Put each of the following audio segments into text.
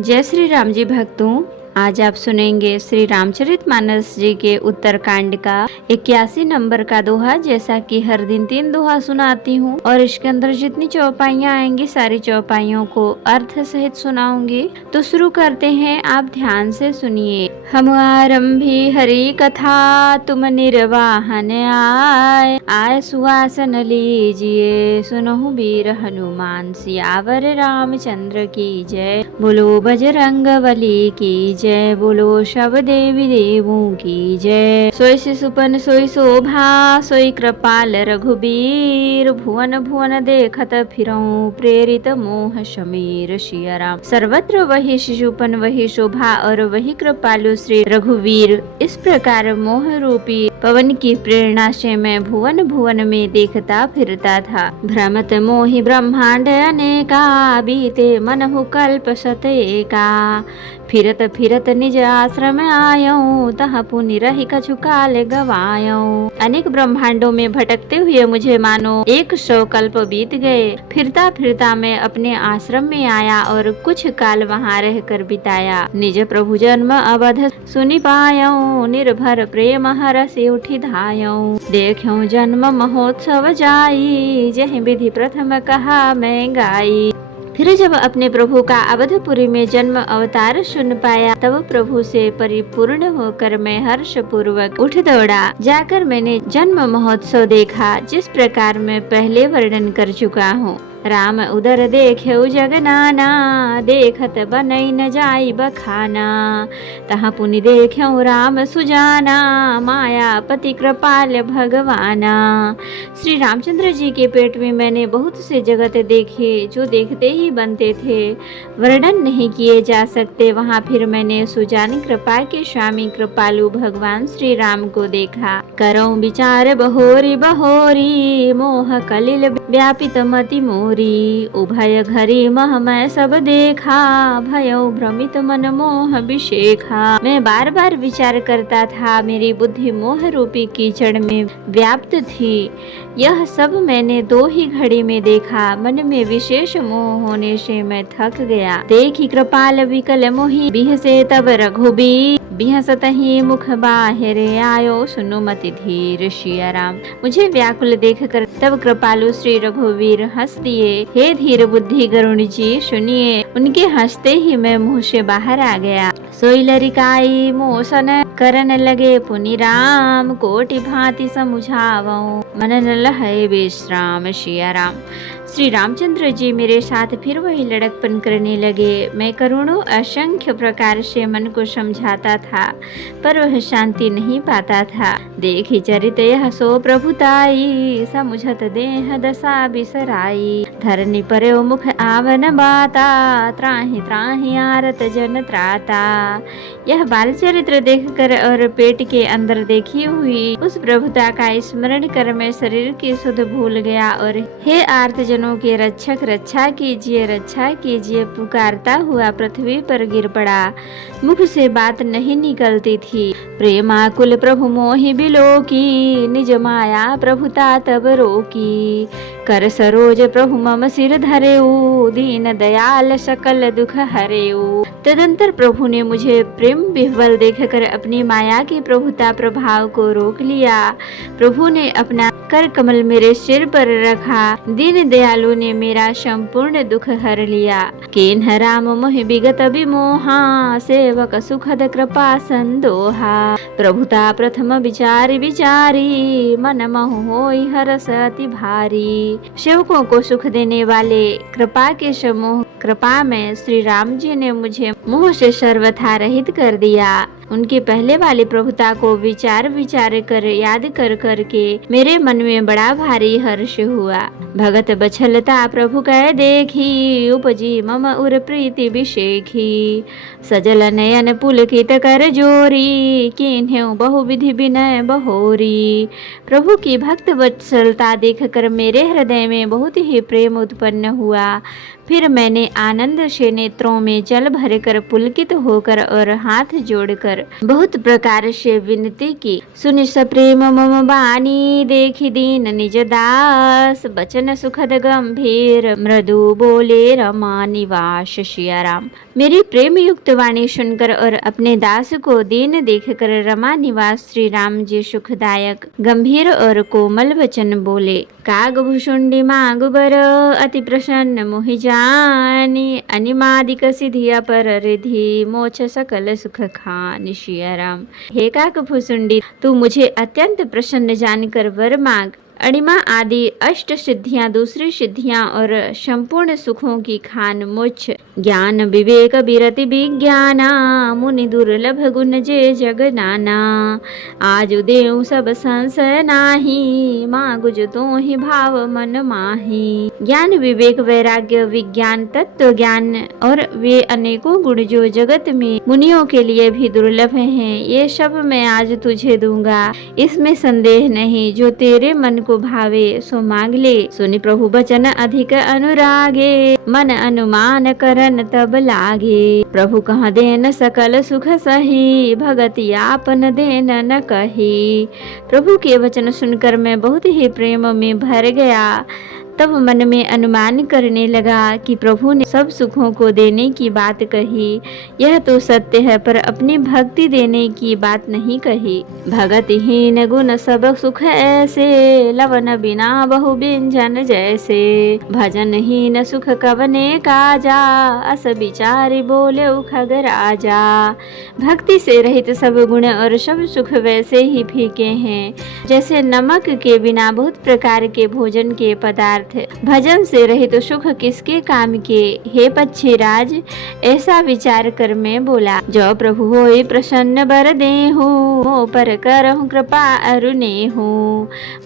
जय श्री राम जी भक्तों, आज आप सुनेंगे श्री रामचरितमानस जी के उत्तरकांड का 81 नंबर का दोहा। जैसा कि हर दिन 3 दोहा सुनाती हूँ और इसके अंदर जितनी चौपाइयाँ आएंगी सारी चौपाइयों को अर्थ सहित सुनाऊंगी। तो शुरू करते हैं, आप ध्यान से सुनिए। हम आरंभी हरि कथा, तुम निर्वाहन आय सुहासन लीजिए, सुनहु वीर हनुमान सियावर रामचंद्र की जय। बोलो बजरंग बली की जय, बोलो शब देवी देवों की जय। सोई शिशुपन सोई शोभा, सोई कृपाल रघुबीर, भुवन भुवन देखत फिरऊं, प्रेरित मोह शमीर सिया राम। सर्वत्र वही शिशुपन वही शोभा और वही कृपालु श्री रघुवीर। इस प्रकार मोह रूपी पवन की प्रेरणा से मैं भुवन भुवन में देखता फिरता था। भ्रमत मोहि ब्रह्मांड अनेका, बीते मनहु कल्प सतेका, फिरत फिरत निज आश्रम आयऊं, तह पुनि रही कछु काल गवायऊं। अनेक ब्रह्मांडों में भटकते हुए मुझे मानो 100 कल्प बीत गए। फिरता फिरता मैं अपने आश्रम में आया और कुछ काल वहाँ रहकर बिताया। निज प्रभु जन्म अवध सुनि पायऊं, निर्भर प्रेम हरषि उठि धायऊं। देखऊं जन्म महोत्सव जाई, जहि विधि प्रथम कहा मैं गाई। फिर जब अपने प्रभु का अवधपुरी में जन्म अवतार सुन पाया, तब प्रभु से परिपूर्ण होकर मैं हर्ष पूर्वक उठ दौड़ा। जाकर मैंने जन्म महोत्सव देखा, जिस प्रकार मैं पहले वर्णन कर चुका हूँ। राम उदर देख्यौ जग नाना, देखत बनई न जाई बखाना। तहाँ पुनि देख्यौ राम सुजाना, मायापति कृपाल भगवाना। श्री रामचंद्र जी के पेट में मैंने बहुत से जगत देखे, जो देखते ही बनते थे, वर्णन नहीं किए जा सकते। वहाँ फिर मैंने सुजानी कृपा के स्वामी कृपालु भगवान श्री राम को देखा। करऊं विचार बहोरी बहोरी, मोह कलिल व्यापित मति मोरी। उभय घरी मह मैं सब देखा, भयो भ्रमित मन मोह विशेखा। मैं बार बार विचार करता था, मेरी बुद्धि मोह रूपी कीचड़ में व्याप्त थी। यह सब मैंने 2 ही घड़ी में देखा। मन में विशेष मोह होने से मैं थक गया। देखी कृपाल विकल मोहि, बिहसे तब रघुबीर, बिहसत ही मुख बाहिर आयो, सुनो मति धीर सिया राम। मुझे व्याकुल देखकर तब कृपालु श्री रघुवीर हंस दिए। हे धीर बुद्धि गरुण जी सुनिए। उनके हंसते ही मैं मुंह से बाहर आ गया। सोई लरिकाई मोसन करन लगे पुनि राम, कोटि भांति समुझावऊं, मन न लहै विश्राम सिया राम। श्री रामचंद्र जी मेरे साथ फिर वही लड़कपन करने लगे। मैं करोड़ों असंख्य प्रकार से मन को समझाता था, पर वह शांति नहीं पाता था। देखी चरित यह सो प्रभुताई, समुझत देह दशा बिसराई। धरनी पर मुख आवन बाता, त्राहि त्राहि आरत जन त्राता। यह बाल चरित्र देखकर और पेट के अंदर देखी हुई उस प्रभुता का स्मरण कर मैं शरीर की सुध भूल गया और हे आर्त जनों के रक्षक रक्षा कीजिए पुकारता हुआ पृथ्वी पर गिर पड़ा। मुख से बात नहीं निकलती थी। प्रेमाकुल प्रभु मोहि बिलोकी, निज माया प्रभुता तब रोकी। कर सरोज प्रभु मम सिर धरेऊ, दीन दयाल सकल दुख हरेऊ। तदंतर प्रभु ने मुझे प्रेम विह्वल देखकर अपनी माया की प्रभुता प्रभाव को रोक लिया। प्रभु ने अपना कर कमल मेरे सिर पर रखा। दीन दयालु ने मेरा संपूर्ण दुख हर लिया। केन्ह राम मोहि विगत विमोहा, सेवक सुखद कृपा संदोहा। प्रभुता प्रथम विचारी विचारी, मन महु होई हरस अति भारी। सेवकों को सुख देने वाले कृपा के समूह कृपा में श्री राम जी ने मुझे मोह से सर्वथा रहित कर दिया। उनके पहले वाली प्रभुता को विचार कर याद कर करके मेरे मन में बड़ा भारी हर्ष हुआ। भगत बछलता प्रभु कह देखी, उपजी मम उर प्रीति विशेखी। सजल नयन पुलकित कर जोरी, किन्हें बहुविधि विनय बहोरी। प्रभु की भक्त वत्सलता देखकर मेरे हृदय में बहुत ही प्रेम उत्पन्न हुआ। फिर मैंने आनंद से नेत्रों में जल भरकर पुलकित होकर और हाथ जोड़कर बहुत प्रकार से विनती की। सुनि सप्रेम मम बानी, देखी दीन निज दास, बचन सुखद गंभीर, मृदु बोले रमा निवास सियाराम। मेरी प्रेम युक्त वाणी सुनकर और अपने दास को दीन देखकर रमा निवास श्री राम जी सुखदायक गंभीर और कोमल वचन बोले। काग भुषुंडी मांग बर, अति प्रसन्न मोहि जानी, अनिमादिक सिद्धि अपर रिधि, मोक्ष सकल सुख खान सियाराम। हे काक भुषुंडी, तू मुझे अत्यंत प्रसन्न जानकर वर मांग। अणिमा आदि अष्ट सिद्धियां, दूसरी सिद्धियां और संपूर्ण सुखों की खान मोक्ष, ज्ञान विवेक विरति विज्ञाना, मुनि दुर्लभ गुण जे जग नाना। आज देव सब संशय नाही, मांगुज तो ही भाव मन माही। ज्ञान विवेक वैराग्य विज्ञान तत्व ज्ञान और वे अनेकों गुण जो जगत में मुनियों के लिए भी दुर्लभ हैं, ये सब मैं आज तुझे दूंगा, इसमें संदेह नहीं। जो तेरे मन को भावे सो मांग ले। सुनि प्रभु बचन अधिक अनुरागे, मन अनुमान करन तब लागे। प्रभु कह देन सकल सुख सही, भगति आपन देन न कही। प्रभु के वचन सुनकर मैं बहुत ही प्रेम में भर गया। तब मन में अनुमान करने लगा कि प्रभु ने सब सुखों को देने की बात कही, यह तो सत्य है, पर अपनी भक्ति देने की बात नहीं कही। भगतिहीन गुण सब सुख ऐसे, लवन बिना बहु व्यंजन जैसे। भजनहीन सुख कवने काजा, अस विचारी बोले खग राजा। भक्ति से रहित सब गुण और सब सुख वैसे ही फीके हैं, जैसे नमक के बिना बहुत प्रकार के भोजन के पदार्थ। भजन से रहित सुख किसके काम के, हे पक्षी राज। ऐसा विचार कर मैं बोला, जो प्रभु होए प्रसन्न बर देहु, मो पर करहु कृपा अरुनेहु।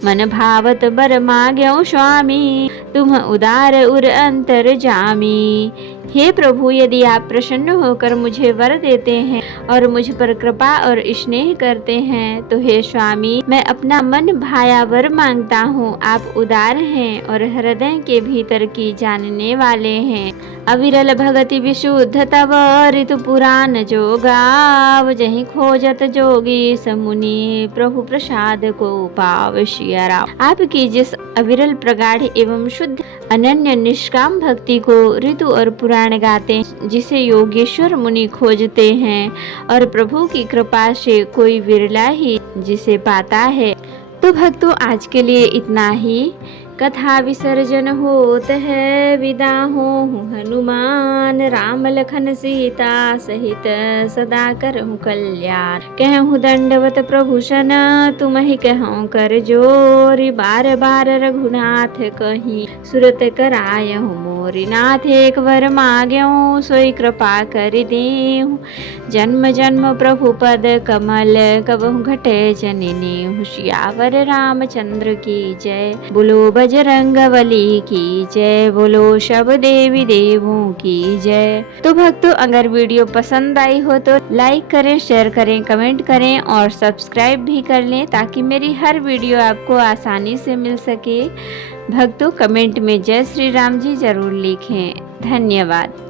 मन भावत बर माग्यौ स्वामी, तुम उदार उर अंतर जामी। हे प्रभु, यदि आप प्रसन्न होकर मुझे वर देते हैं और मुझ पर कृपा और स्नेह करते हैं, तो हे स्वामी, मैं अपना मन भाया वर मांगता हूँ। आप उदार हैं और हृदय के भीतर की जानने वाले हैं। अविरल भगति विशुद्ध तब, ऋतु पुराण जो गाव, जहीं खोजत जोगी समुनि, प्रभु प्रसाद को पाव सियाराम। आपकी जिस अविरल प्रगाढ़ एवं शुद्ध अनन्य निष्काम भक्ति को ऋतु और पुराण गाते हैं, जिसे योगेश्वर मुनि खोजते हैं, और प्रभु की कृपा से कोई विरला ही जिसे पाता है। तो भक्तों, आज के लिए इतना ही। कथा विसर्जन होत है, विदा होहु हनुमान, राम लखन सीता सहित सदा करहु कल्याण। कहूँ दंडवत प्रभु सन, तुम ही कहूँ कर जोरी, बार बार रघुनाथ कहीं, सुरत करायहु मोरी। नाथ एक वर माग्यहु, सोई कृपा कर देहु, जन्म जन्म प्रभु पद कमल, कबहु घटे जननी। होशियावर रामचंद्र की जय, बोलो बजरंगबली की जय, बोलो सब देवी देवों की जय। तो भक्तों, अगर वीडियो पसंद आई हो तो लाइक करें, शेयर करें, कमेंट करें और सब्सक्राइब भी कर लें, ताकि मेरी हर वीडियो आपको आसानी से मिल सके। भक्तों, कमेंट में जय श्री राम जी जरूर लिखें। धन्यवाद।